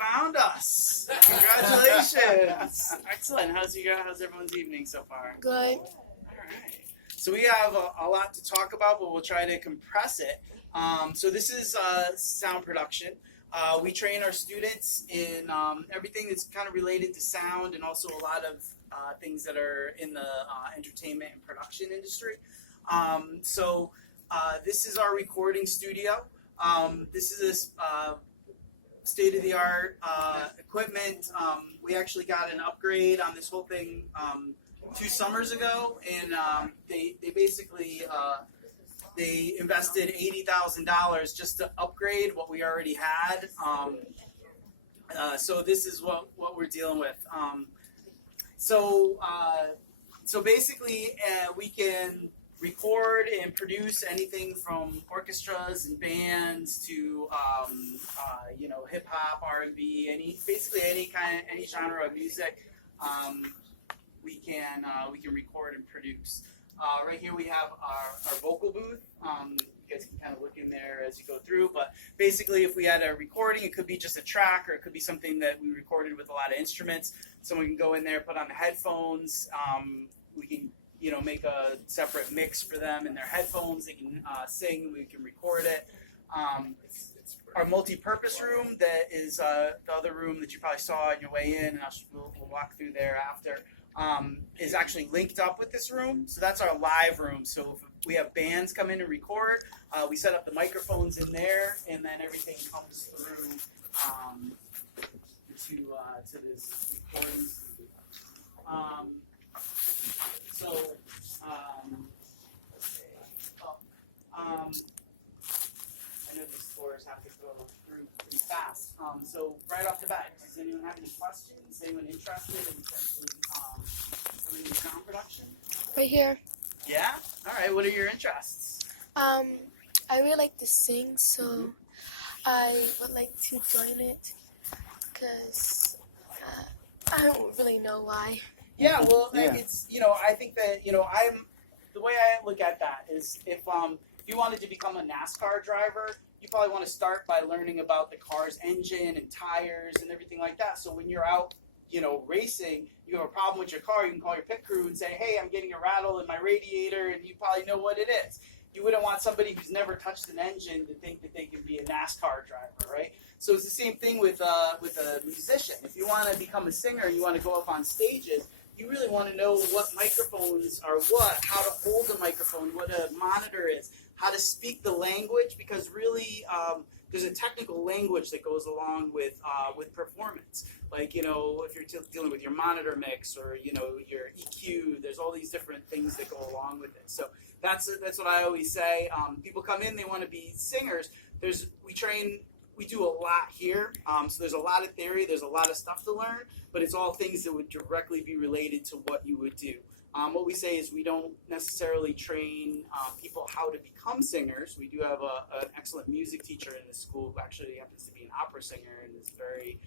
found us. Congratulations. Excellent. How's everyone's evening so far? Good. All right. So we have a lot to talk about, but we'll try to compress it. So this is sound production. We train our students in everything that's kind of related to sound, and also a lot of things that are in the entertainment and production industry. So this is our recording studio. This is state-of-the-art equipment. We actually got an upgrade on this whole thing 2 summers ago, and they basically they invested $80,000 just to upgrade what we already had. So this is what we're dealing with. So basically, we can record and produce anything from orchestras and bands to hip hop, R&B, basically any genre of music. We can record and produce. Right here we have our vocal booth. You guys can kind of look in there as you go through, but basically if we had a recording, it could be just a track, or it could be something that we recorded with a lot of instruments. Someone can go in there, put on the headphones. We can make a separate mix for them in their headphones. They can sing, we can record it. Our multi-purpose room, that is the other room that you probably saw on your way in, and we'll walk through there after, is actually linked up with this room. So that's our live room. So if we have bands come in and record, we set up the microphones in there, and then everything comes through to this recording studio. I know these floors have to go through pretty fast. So right off the bat, does anyone have any questions? Anyone interested in potentially doing sound production? Right here. Yeah? All right. What are your interests? I really like to sing, so I would like to join it because I don't really know why. Yeah, well, it's, I think that, the way I look at that is if you wanted to become a NASCAR driver, you probably want to start by learning about the car's engine and tires and everything like that. So when you're out, racing, you have a problem with your car, you can call your pit crew and say, hey, I'm getting a rattle in my radiator, and you probably know what it is. You wouldn't want somebody who's never touched an engine to think that they can be a NASCAR driver, right? So it's the same thing with a musician. If you want to become a singer and you want to go up on stages, you really want to know what microphones are what, how to hold a microphone, what a monitor is, how to speak the language, because really there's a technical language that goes along with performance. Like, if you're dealing with your monitor mix or, your EQ, there's all these different things that go along with it. So that's what I always say. People come in, they want to be singers. We do a lot here, so there's a lot of theory, there's a lot of stuff to learn, but it's all things that would directly be related to what you would do. What we say is we don't necessarily train people how to become singers. We do have an excellent music teacher in the school who actually happens to be an opera singer and is very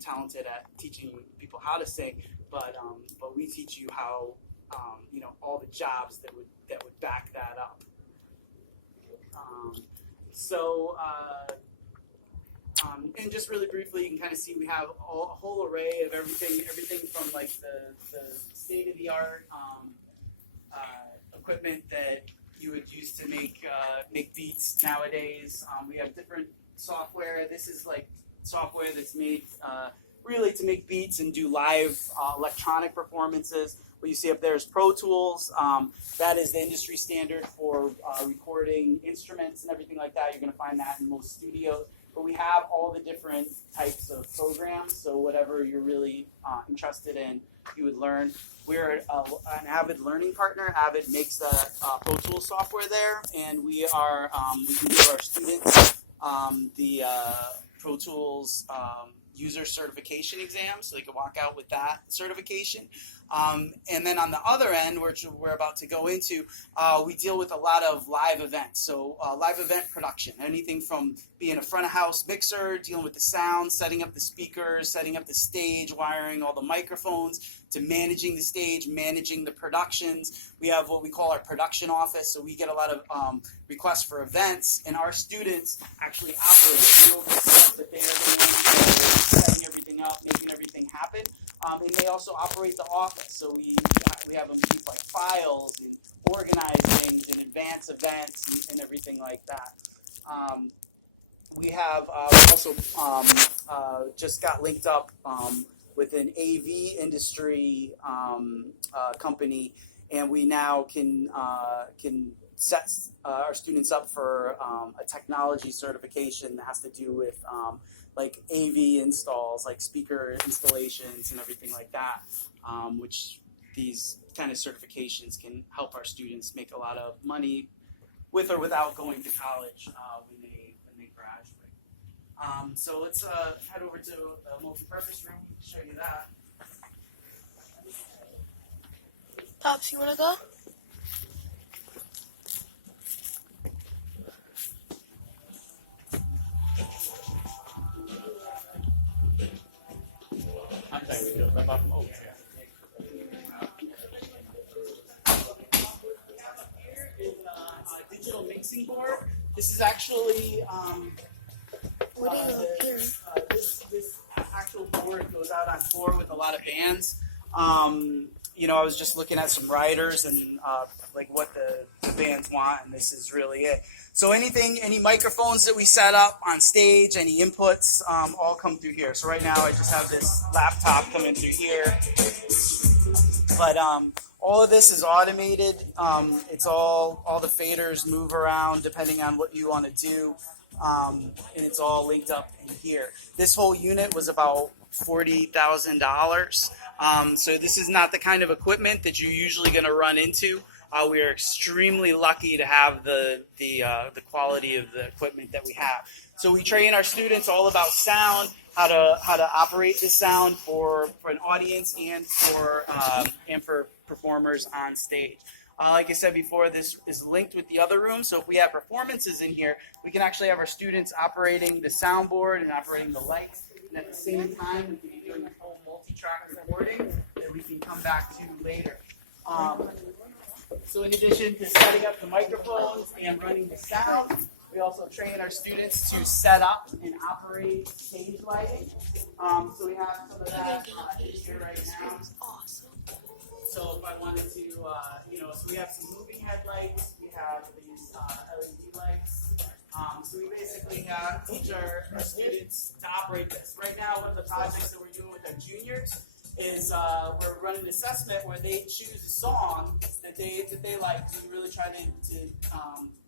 talented at teaching people how to sing, but we teach you how, all the jobs that would back that up. And just really briefly, you can kind of see we have a whole array of everything from like the state-of-the-art equipment that you would use to make beats nowadays. We have different software. This is like software that's made really to make beats and do live electronic performances. What you see up there is Pro Tools. That is the industry standard for recording instruments and everything like that. You're going to find that in most studios. But we have all the different types of programs, so whatever you're really interested in, you would learn. We're an Avid learning partner. Avid makes the Pro Tools software there, and we can give our students the Pro Tools user certification exam, so they can walk out with that certification. And then on the other end, which we're about to go into, we deal with a lot of live events. So live event production, anything from being a front of house mixer, dealing with the sound, setting up the speakers, setting up the stage, wiring all the microphones, to managing the stage, managing the productions. We have what we call our production office, so we get a lot of requests for events, and our students actually operate it. But they are the ones that And they also operate the office. So we have them keep like files and organize things and advance events and everything like that. We also just got linked up with an AV industry company, and we now can set our students up for a technology certification that has to do with like AV installs, like speaker installations and everything like that, which these kind of certifications can help our students make a lot of money with or without going to college when they graduate. So let's head over to the multi-purpose room to show you that. Pops, you wanna go? Digital mixing board. This is actually What are you up here? this actual board goes out on tour with a lot of bands. I was just looking at some writers and like what the bands want, and this is really it. So any microphones that we set up on stage, any inputs, all come through here. So right now I just have this laptop coming through here, but all of this is automated. It's all the faders move around depending on what you want to do, and it's all linked up in here. This whole unit was about $40,000. So this is not the kind of equipment that you're usually going to run into. We are extremely lucky to have the quality of the equipment that we have. So we train our students all about sound, how to operate the sound for an audience and for performers on stage. Like I said before, this is linked with the other room. So if we have performances in here, we can actually have our students operating the soundboard and operating the lights. And at the same time, we can be doing a full multi-track recording that we can come back to later. So in addition to setting up the microphones and running the sound, we also train our students to set up and operate stage lighting. So we have some of that here right now. Awesome. So if I wanted to, so we have some moving headlights, we have these LED lights. So we basically teach our students to operate this. Right now, one of the projects that we're doing with our juniors is we're running an assessment where they choose a song that they like. We really try to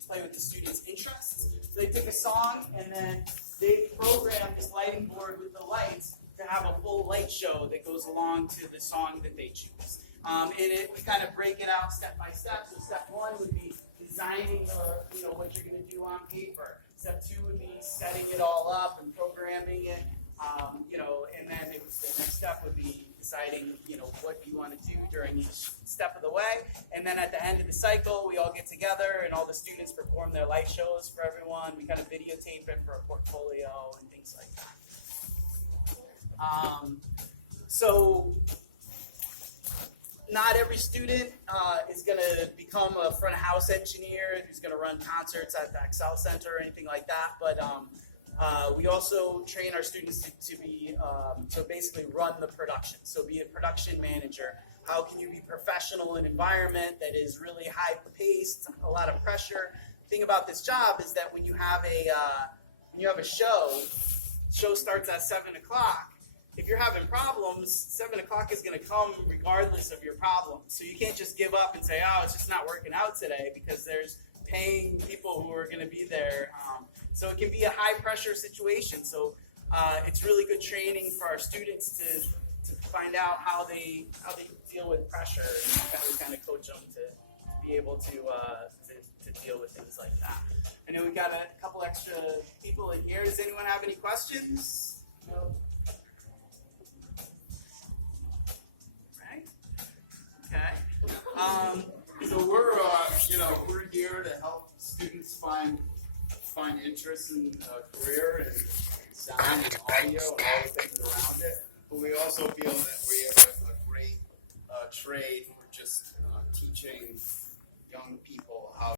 play with the students' interests. So they pick a song and then they program this lighting board with the lights to have a full light show that goes along to the song that they choose. We kind of break it out step by step. So step one would be designing what you're going to do on paper. Step two would be setting it all up and programming it. And then the next step would be deciding, what you want to do during each step of the way. And then at the end of the cycle, we all get together and all the students perform their light shows for everyone. We kind of videotape it for a portfolio and things like that. So not every student is going to become a front of house engineer who's going to run concerts at the Excel Center or anything like that. But we also train our students to basically run the production. So be a production manager. How can you be professional in an environment that is really high paced, a lot of pressure? The thing about this job is that when you have a show starts at 7 o'clock. If you're having problems, 7 o'clock is going to come regardless of your problems. So you can't just give up and say, oh, it's just not working out today, because there's paying people who are going to be there. So it can be a high-pressure situation. So it's really good training for our students to find out how they deal with pressure, and we kind of coach them to be able to deal with things like that. I know we got a couple extra people in here. Does anyone have any questions? No. Okay. So we're here to help students find interest in a career in sound and audio and all the things around it. But we also feel that we have a great trade for just teaching young people how